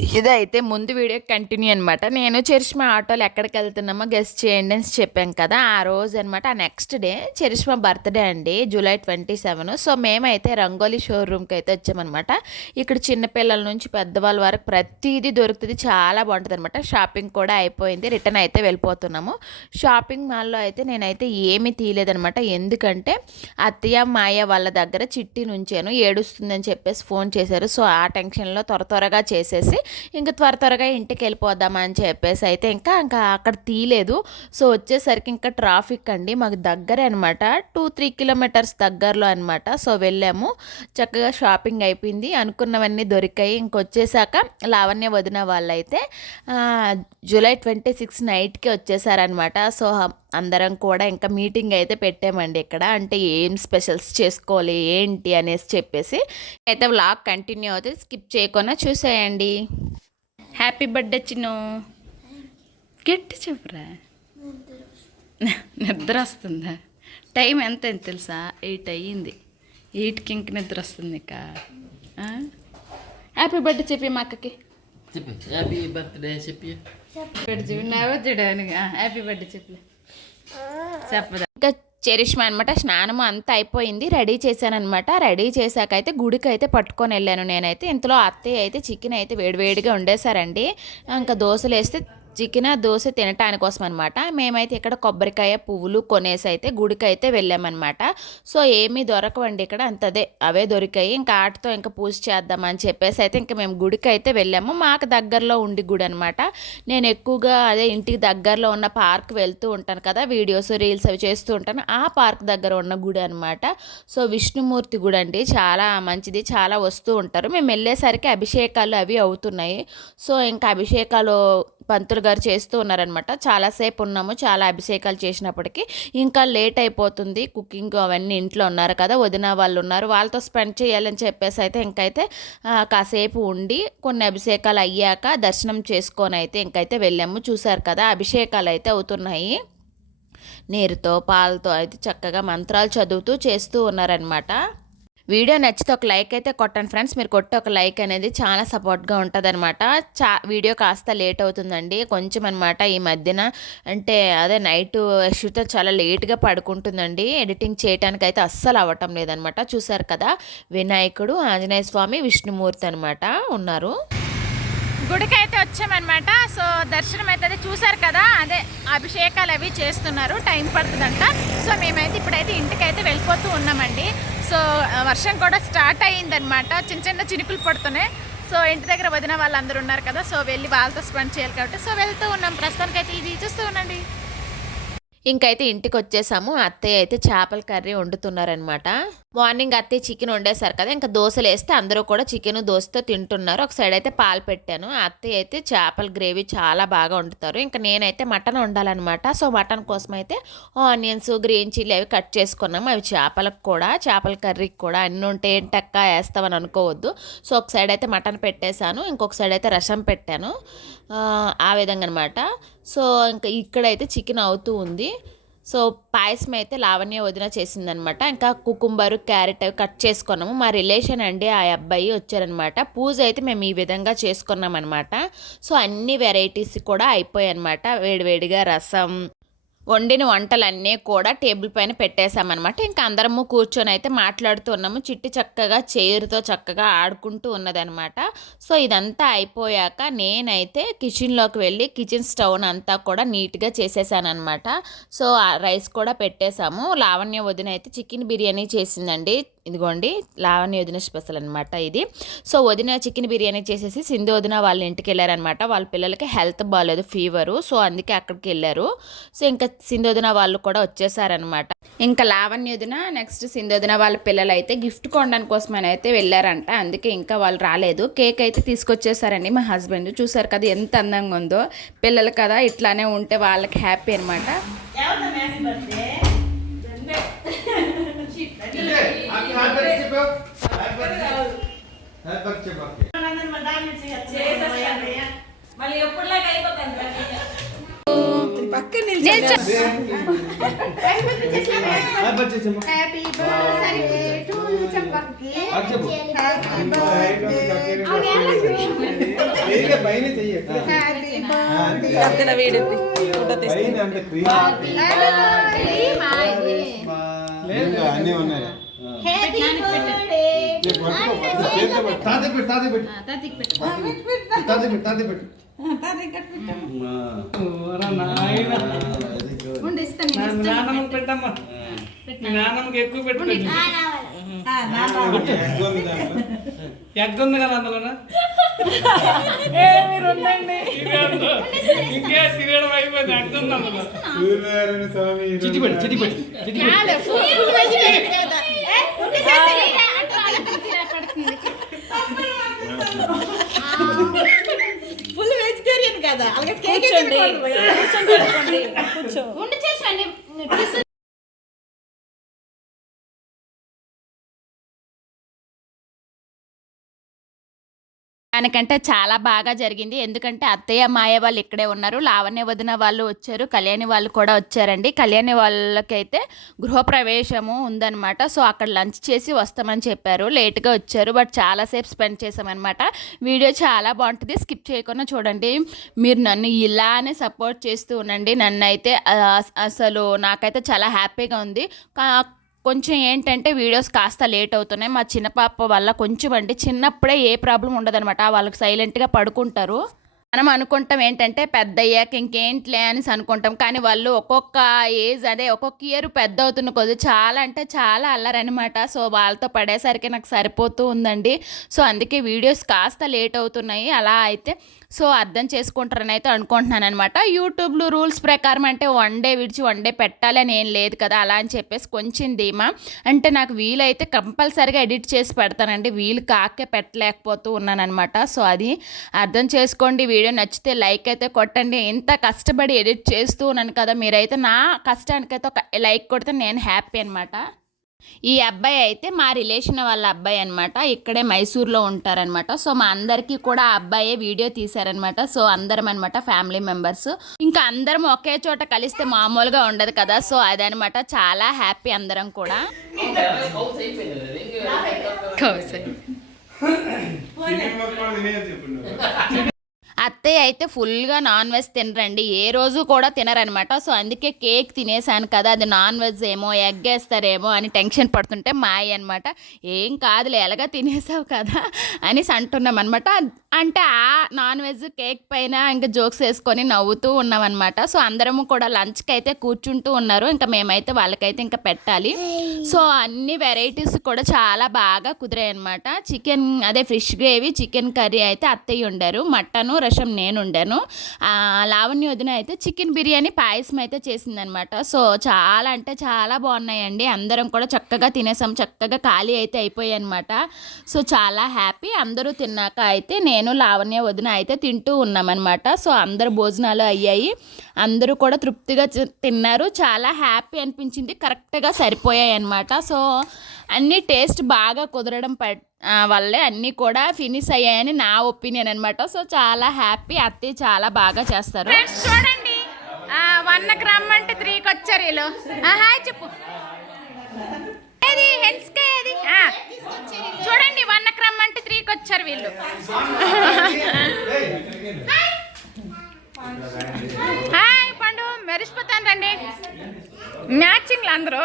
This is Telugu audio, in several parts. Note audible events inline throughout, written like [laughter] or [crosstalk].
ఇదైతే ముందు వీడియో కంటిన్యూ అనమాట నేను చరిష్మా ఆటోలో ఎక్కడికి వెళ్తున్నామో గెస్ట్ చేయండి అని చెప్పాం కదా ఆ రోజు అనమాట ఆ నెక్స్ట్ డే చరిష్మా బర్త్డే అండి జూలై ట్వంటీ సెవెన్ సో మేమైతే రంగోలీ షోరూమ్కి అయితే వచ్చామన్నమాట. ఇక్కడ చిన్నపిల్లల నుంచి పెద్దవాళ్ళ వరకు ప్రతిదీ దొరుకుతుంది చాలా బాగుంటుంది అనమాట షాపింగ్ కూడా అయిపోయింది రిటర్న్ అయితే వెళ్ళిపోతున్నాము. షాపింగ్ మాల్లో అయితే నేనైతే ఏమీ తీయలేదనమాట ఎందుకంటే అత్తయ్య మాయ వాళ్ళ దగ్గర చిట్టి నుంచాను ఏడుస్తుందని చెప్పేసి ఫోన్ చేశారు. సో ఆ టెన్షన్లో త్వర త్వరగా చేసేసి ఇంకా త్వర త్వరగా ఇంటికి వెళ్ళిపోదామా అని చెప్పేసి అయితే ఇంకా ఇంకా అక్కడ తీయలేదు. సో వచ్చేసరికి ఇంకా ట్రాఫిక్ అండి. మాకు దగ్గరే అనమాట టూ త్రీ కిలోమీటర్స్ దగ్గరలో అనమాట సో వెళ్ళాము. చక్కగా షాపింగ్ అయిపోయింది. అనుకున్నవన్నీ దొరికాయి. ఇంకొచ్చేసాక లావణ్య వదిన వాళ్ళైతే జూలై ట్వంటీ సిక్స్ నైట్కి వచ్చేసారనమాట సో అందరం కూడా ఇంకా మీటింగ్ అయితే పెట్టామండి ఇక్కడ. అంటే ఏం స్పెషల్స్ చేసుకోవాలి ఏంటి అనేసి చెప్పేసి అయితే వ్లాగ్ కంటిన్యూ అవుతుంది. స్కిప్ చేయకుండా చూసేయండి. హ్యాపీ బర్త్డే చిన్ను గట్టి చెప్పురా? నిద్ర వస్తుందా? టైం ఎంత అయింది తెలుసా? ఎయిట్ అయ్యింది. ఎయిట్కి ఇంక నిద్ర వస్తుంది ఇక. హ్యాపీ బర్త్డే చెప్పి మా అక్కకి. చెప్పు. హ్యాపీ బర్త్డే చెప్పి. బర్త్డే చెప్పి. హ్యాపీ బర్త్డే చెప్పి. చెప్పదా ఇంకా చెరిష్మా అనమాట స్నానం అంతా అయిపోయింది రెడీ చేశానమాట రెడీ చేశాక అయితే గుడికి అయితే పట్టుకొని వెళ్ళాను నేనైతే. ఇంతలో అత్తయ్య అయితే చికెన్ అయితే వేడివేడిగా ఉండేశారండి. ఇంకా దోశలు వేస్తే చికెన్ దోశ తినటానికోసం అనమాట మేమైతే ఇక్కడ కొబ్బరికాయ పువ్వులు కొనేసి అయితే గుడికి అయితే వెళ్ళామన్నమాట సో ఏమీ దొరకవండి ఇక్కడ అంతదే. అవే దొరికాయి. ఇంకా ఆటతో ఇంకా పూజ చేద్దామని చెప్పేసి అయితే ఇంకా మేము గుడికి అయితే వెళ్ళాము. మాకు దగ్గరలో ఉండి గుడి అనమాట నేను ఎక్కువగా అదే ఇంటికి దగ్గరలో ఉన్న పార్క్ వెళ్తూ ఉంటాను కదా వీడియోస్ రీల్స్ అవి చేస్తూ ఉంటాను. ఆ పార్క్ దగ్గర ఉన్న గుడి అనమాట. సో విష్ణుమూర్తి గుడి అండి. చాలా మంచిది. చాలా వస్తూ ఉంటారు. మేము వెళ్ళేసరికి అభిషేకాలు అవి అవుతున్నాయి. సో ఇంకా అభిషేకాలు పంతులు గారు చేస్తూ ఉన్నారనమాట చాలాసేపు ఉన్నాము చాలా అభిషేకాలు చేసినప్పటికీ ఇంకా లేట్ అయిపోతుంది. కుకింగ్ అవన్నీ ఇంట్లో ఉన్నారు కదా వదిన వాళ్ళు ఉన్నారు. వాళ్ళతో స్పెండ్ చేయాలని చెప్పేసి అయితే ఇంకైతే కాసేపు ఉండి కొన్ని అభిషేకాలు అయ్యాక దర్శనం చేసుకొని అయితే ఇంకైతే వెళ్ళాము. చూసారు కదా అభిషేకాలు అయితే అవుతున్నాయి. నీరుతో పాలతో అయితే చక్కగా మంత్రాలు చదువుతూ చేస్తూ ఉన్నారనమాట వీడియో నచ్చితే ఒక లైక్ అయితే కొట్టండి ఫ్రెండ్స్. మీరు కొట్టే ఒక లైక్ అనేది చాలా సపోర్ట్గా ఉంటుంది అనమాట చా వీడియో కాస్త లేట్ అవుతుందండి. కొంచెం అనమాట ఈ మధ్యన అంటే అదే నైట్ షూతో చాలా లేట్గా పడుకుంటుందండి. ఎడిటింగ్ చేయడానికి అయితే అస్సలు అవ్వటం లేదనమాట చూసారు కదా? వినాయకుడు ఆంజనేయ స్వామి విష్ణుమూర్తి అనమాట ఉన్నారు. గుడికి అయితే వచ్చామన్నమాట. సో దర్శనం అయితే అదే చూసారు కదా? అదే అభిషేకాలు అవి చేస్తున్నారు. టైం పడుతుందంట. సో మేమైతే ఇప్పుడైతే ఇంటికైతే వెళ్ళిపోతూ ఉన్నామండి. సో వర్షం కూడా స్టార్ట్ అయ్యిందనమాట చిన్న చిన్న చినుకులు పడుతున్నాయి. సో ఇంటి దగ్గర వదిన వాళ్ళందరూ ఉన్నారు కదా? సో వెళ్ళి వాళ్ళతో స్పెండ్ చేయాలి కాబట్టి. సో వెళ్తూ ఉన్నాం. ప్రస్తుతానికి అయితే ఇది చూస్తూ ఉండండి ఇంకైతే ఇంటికి వచ్చేసాము అత్తయ్య అయితే చేపల కర్రీ వండుతున్నారనమాట మార్నింగ్ అత్తే చికెన్ వండేశారు కదా ఇంకా దోశలు వేస్తే అందరూ కూడా చికెన్ దోశతో తింటున్నారు. ఒక సైడ్ అయితే పాలు పెట్టాను అత్తయ్య అయితే చేపల గ్రేవీ చాలా బాగా వండుతారు. ఇంకా నేనైతే మటన్ వండాలన్నమాట. సో మటన్ కోసం అయితే ఆనియన్స్ గ్రీన్ చిల్లీ అవి కట్ చేసుకున్నాము అవి చేపలకు కూడా చేపల కర్రీకి కూడా అన్నీ ఉంటే ఏంటక్క వేస్తామని అనుకోవద్దు. సో ఒక సైడ్ అయితే మటన్ పెట్టేశాను ఇంకొక సైడ్ అయితే రసం పెట్టాను ఆ, ఆ విధంగా అనమాట సో ఇంకా ఇక్కడైతే చికెన్ అవుతూ ఉంది. సో పాయసం అయితే లావణ్య వదిన చేసిందనమాట. ఇంకా కుకుంబరు క్యారెట్ కట్ చేసుకున్నాము. మా రిలేషన్ అండి ఆ అబ్బాయి వచ్చారనమాట. పూజ అయితే మేము ఈ విధంగా చేసుకున్నాం అనమాట సో అన్ని వెరైటీస్ కూడా అయిపోయాయి అనమాట వేడివేడిగా రసం వండిన వంటలన్నీ కూడా టేబుల్ పైన పెట్టేశామన్నమాట. ఇంకా అందరము కూర్చొని అయితే మాట్లాడుతూ ఉన్నాము. చిట్టి చక్కగా చైర్తో చక్కగా ఆడుకుంటూ ఉన్నదనమాట సో ఇదంతా అయిపోయాక నేనైతే కిచెన్లోకి వెళ్ళి కిచెన్ స్టవ్ అంతా కూడా నీట్గా చేసేసానమాట అనమాట సో ఆ రైస్ కూడా పెట్టేశాము. లావణ్య వదిన అయితే చికెన్ బిర్యానీ చేసిందండి. ఇదిగోండి లావణ్య వదిన స్పెషల్ అనమాట ఇది. సో వదిన చికెన్ బిర్యానీ చేసేసి సింధు వదిన వాళ్ళ ఇంటికి వెళ్ళారనమాట వాళ్ళ పిల్లలకి హెల్త్ బాగాలేదు ఫీవరు. సో అందుకే అక్కడికి వెళ్ళారు. సో ఇంకా సింధోదిన వాళ్ళు కూడా వచ్చేసారనమాట ఇంకా లావణ్యోదిన నెక్స్ట్ సింధోదిన వాళ్ళ పిల్లలు అయితే గిఫ్ట్ కొనడానికి కోసమని అయితే వెళ్ళారంట. అందుకే ఇంకా వాళ్ళు రాలేదు. కేక్ అయితే తీసుకొచ్చేసారండి మా హస్బెండ్. చూసారు కదా ఎంత అందంగా ఉందో. పిల్లలు కదా ఇట్లానే ఉంటే వాళ్ళకి హ్యాపీ అనమాట [laughs] మళ్ళీ ఎప్పుడులాగా అయిపోతాను పక్కన నిల్చో. హ్యాపీ బర్త్డే చెప్పు హ్యాపీ బర్త్డే టు యు చెప్పకి అది చెప్పు అవును, ఎలా వేరే పైన చెయ్యి హ్యాపీ పక్కన వీడింది ఫోటో తీస్తే పైన అంటే క్రీమ్ అన్నీ ఉన్నాయి. హ్యాపీ బర్త్డే నాన్నమ్మకి ఎక్కువ పెట్టు. ఎగ్ ఉంది కదా అందులోనా ఇంకే తిరగడం అయిపోయింది కదా అలాగే కేక్ కూర్చోండి కూర్చోండి కూర్చో మనకంటే చాలా బాగా జరిగింది. ఎందుకంటే అత్తయ్య మాయ వాళ్ళు ఇక్కడే ఉన్నారు. లావణ్య వదిన వాళ్ళు వచ్చారు. కళ్యాణి వాళ్ళు కూడా వచ్చారండి. కళ్యాణి వాళ్ళకైతే గృహప్రవేశము ఉందన్నమాట. సో అక్కడ లంచ్ చేసి వస్తామని చెప్పారు. లేట్గా వచ్చారు. బట్ చాలాసేపు స్పెండ్ చేసామన్నమాట వీడియో చాలా బాగుంటుంది. స్కిప్ చేయకుండా చూడండి. మీరు నన్ను ఇలానే సపోర్ట్ చేస్తూ ఉండండి. నన్ను అయితే అసలు నాకైతే చాలా హ్యాపీగా ఉంది. కా- కొంచెం ఏంటంటే వీడియోస్ కాస్త లేట్ అవుతున్నాయి. మా చిన్న పాప వల్ల కొంచెం అంటే చిన్నప్పుడే ఏ ప్రాబ్లం ఉండదనమాట వాళ్ళకి సైలెంట్గా పడుకుంటారు. మనం అనుకుంటాం ఏంటంటే పెద్ద అయ్యాక ఇంకేంట్లే అని అనుకుంటాం. కానీ వాళ్ళు ఒక్కొక్క ఏజ్ అదే ఒక్కొక్క ఇయర్ పెద్ద అవుతున్న కొద్ది చాలా అంటే చాలా అల్లరనమాట సో వాళ్ళతో పడేసరికి నాకు సరిపోతూ ఉందండి. సో అందుకే వీడియోస్ కాస్త లేట్ అవుతున్నాయి. అలా అయితే సో అర్థం చేసుకుంటారని అయితే అనుకుంటున్నాను అనమాట యూట్యూబ్లో రూల్స్ ప్రకారం అంటే వన్ డే విడిచి వన్ డే పెట్టాలి అని ఏం లేదు కదా అలా అని చెప్పేసి కొంచెం ధీమా. అంటే నాకు వీలైతే కంపల్సరీగా ఎడిట్ చేసి పెడతానండి. వీలు కాకే పెట్టలేకపోతూ ఉన్నానమాట సో అది అర్థం చేసుకోండి. వీడియో నచ్చితే లైక్ అయితే కొట్టండి. ఇంత కష్టపడి ఎడిట్ చేస్తూ ఉన్నాను కదా మీరైతే నా కష్టానికైతే ఒక లైక్ కొడితే నేను హ్యాపీ అనమాట ఈ అబ్బాయి అయితే మా రిలేషన్ వాళ్ళ అబ్బాయి అనమాట ఇక్కడే మైసూర్లో ఉంటారనమాట సో మా అందరికీ కూడా ఆ అబ్బాయే వీడియో తీశారనమాట సో అందరం అనమాట ఫ్యామిలీ మెంబర్స్. ఇంకా అందరం ఒకే చోట కలిస్తే మామూలుగా ఉండదు కదా. సో అదనమాట చాలా హ్యాపీ అందరం కూడా. [laughs] [laughs] అత్తయ్య అయితే ఫుల్గా నాన్ వెజ్ తినరండి. ఏ రోజు కూడా తినరనమాట. సో అందుకే కేక్ తినేసాను కదా అది నాన్ వెజ్ ఏమో ఎగ్ వేస్తారేమో అని టెన్షన్ పడుతుంటే మాయ అనమాట ఏం కాదులే ఎలాగా తినేసావు కదా అనేసి అంటున్నాం అనమాట అంటే ఆ నాన్ వెజ్ కేక్ పైన ఇంకా జోక్స్ వేసుకొని నవ్వుతూ ఉన్నాం సో అందరము కూడా లంచ్కి అయితే కూర్చుంటూ ఉన్నారు. ఇంకా మేమైతే వాళ్ళకైతే ఇంకా పెట్టాలి. సో అన్ని వెరైటీస్ కూడా చాలా బాగా కుదిరాయి అనమాట చికెన్ అదే ఫిష్ గ్రేవీ చికెన్ కర్రీ అయితే అత్తయ్య ఉండారు మటను రసం నేను ఉండాను లావణ్య వదిన అయితే చికెన్ బిర్యానీ పాయసం అయితే చేసిందనమాట. సో చాలా అంటే చాలా బాగున్నాయండి. అందరం కూడా చక్కగా తినేసాం. చక్కగా ఖాళీ అయితే అయిపోయాయి అనమాట సో చాలా హ్యాపీ. అందరూ తిన్నాక అయితే నేను లావణ్య వదిన అయితే తింటూ ఉన్నామన్నమాట సో అందరు భోజనాలు అయ్యాయి. అందరూ కూడా తృప్తిగా తిన్నారు. చాలా హ్యాపీ అనిపించింది. కరెక్ట్గా సరిపోయాయి అనమాట సో అన్నీ టేస్ట్ బాగా కుదరడం ప- వల్లే అన్నీ కూడా ఫినిష్ అయ్యాయని నా ఒపీనియన్ అనమాట సో చాలా హ్యాపీ. అత్తయ్య చాలా బాగా చేస్తారు. చూడండి. వన్కి రమ్మంటే త్రీకి వచ్చారు వీళ్ళు. హాయ్ చెప్పు. ఏది? హెన్స్కే ఏది? ఆ, చూడండి. వన్కి రమ్మంటే త్రీకి వచ్చారు వీళ్ళు. హాయ్ మెరిసిపోతాను రండి. మ్యాచింగ్లు అందరూ.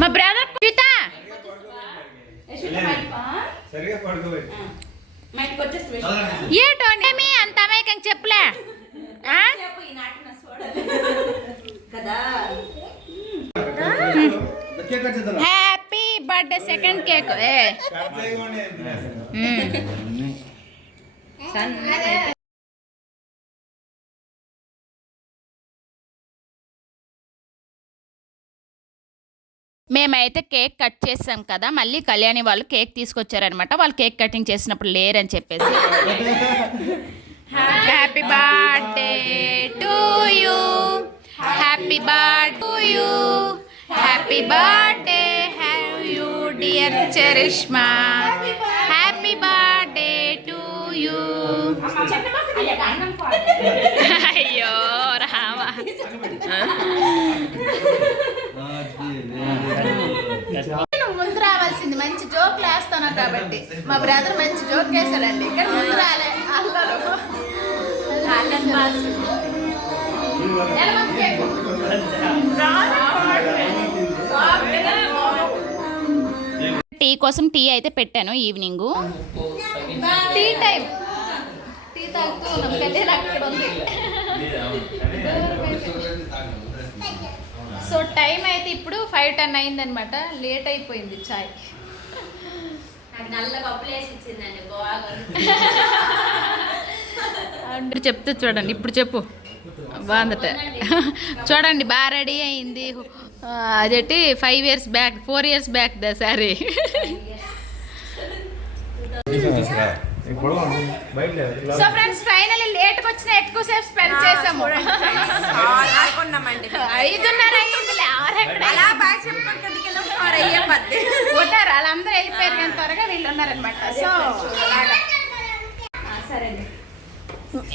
మా బ్రదర్ పిత ఏటో నేమి అంత అమాయకం చెప్పులే. ఆ? కేక్ కట్ చేద్దాం హ్యాపీ బర్త్డే సెకండ్ కేక్. ఏ. మేమైతే కేక్ కట్ చేసాం కదా మళ్ళీ కళ్యాణి వాళ్ళు కేక్ తీసుకొచ్చారనమాట వాళ్ళు కేక్ కటింగ్ చేసినప్పుడు లేరని చెప్పేసి. Happy birthday to you happy birth to you happy birthday have you dear Charishma happy birthday to you అయ్యో రావా [laughs] నువ్వు ముందు రావాల్సింది మంచి వేస్తాను కాబట్టి. మా బ్రదర్ మంచి జోక్ వేసాడండి ఇక్కడ ముందు రాలే. అల్లరు. టీ కోసం టీ అయితే పెట్టాను ఈవినింగ్. Tea time. టీ తాగుతూ ఉన్నాం. కళ్యాణ్ అక్కడ ఉంది. సో టైం అయితే ఇప్పుడు ఫైవ్ టెన్ అయిందనమాట లేట్ అయిపోయింది చాయ్. నల్ల కప్పులు వేసి ఇచ్చిందండి బాగా [laughs] అందరు చెప్తే చూడండి ఇప్పుడు చెప్పు. బాగుందట చూడండి బాగా రెడీ అయింది. అదేంటి five years back four years back the sorry. So friends finally late వచ్చిన ఎక్కువసేపు స్పెండ్ చేసాము. [laughs] ఐదున్నర ఎక్కడ అలా బాగా వెళ్ళాం ఆరు అయ్యే పద్ది ఉంటారు వాళ్ళందరూ వెళ్ళిపోయారు కానీ త్వరగా వీళ్ళు ఉన్నారనమాట సో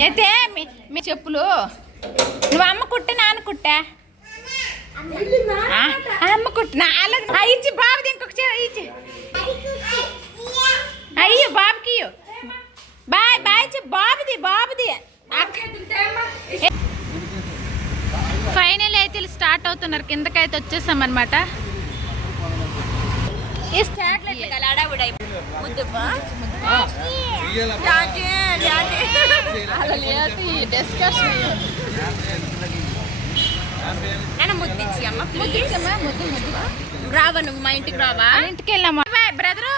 అయితే మీ మీ చెప్పులు నువ్వు అమ్మ కుట్టే నాన్న కుట్టా? అమ్మ కుట్టు. నా అలాగే ఆ, ఇచ్చి బాబుది ఇంకొక చే ఇచ్చి. అయ్యో బాబుకి. బాయ్ బాయ్ చెప్పు బాబుది బాబుది. ఫైనల్ అయితే వీళ్ళు స్టార్ట్ అవుతున్నారు. కిందకైతే వచ్చేసాం అనమాట ముద్దిచ్చి అమ్మ. రావా నువ్వు మా ఇంటికి రావా? ఇంటికి వెళ్ళాము bye brother.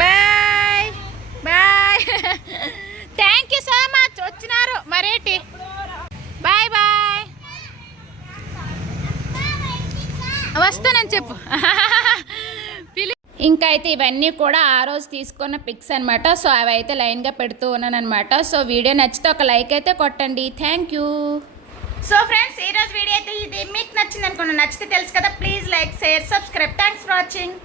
Bye bye. Thank you so much వచ్చినారు. మరేటి బాయ్ బాయ్. వస్తానని చెప్పు. ఇంకా అయితే ఇవన్నీ కూడా ఆ రోజు తీసుకున్న పిక్స్ అనమాట సో అవి అయితే లైన్గా పెడుతూ ఉన్నాను అనమాట సో వీడియో నచ్చితే ఒక లైక్ అయితే కొట్టండి. Thank you. సో ఫ్రెండ్స్ ఈ రోజు వీడియో అయితే ఇది మీకు నచ్చింది అనుకున్నాను నచ్చితే తెలుసు కదా please like share subscribe. Thanks for watching.